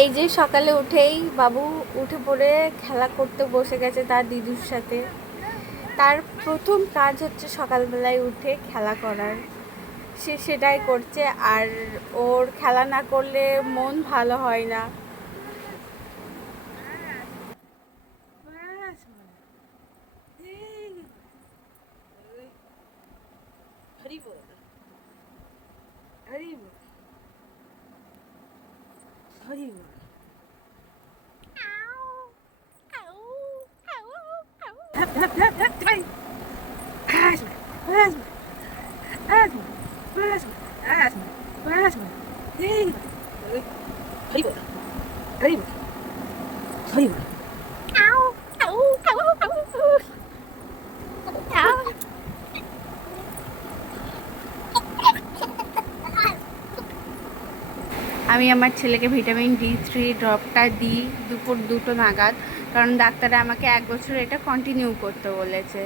এই যে সকালে উঠেই বাবু উঠে পড়ে খেলা করতে বসে গেছে তার দিদুর সাথে। তার প্রথম কাজ হচ্ছে সকালবেলায় উঠে খেলা করার। সে সেটাই করছে, আর ওর খেলা না করলে মন ভালো হয় না। আমি আমার ছেলেকে ভিটামিন D3 ড্রপটা দিই দুপুর 2টো নাগাদ, কারণ ডাক্তার আমাকে 1 বছর এটা কন্টিনিউ করতে বলেছে।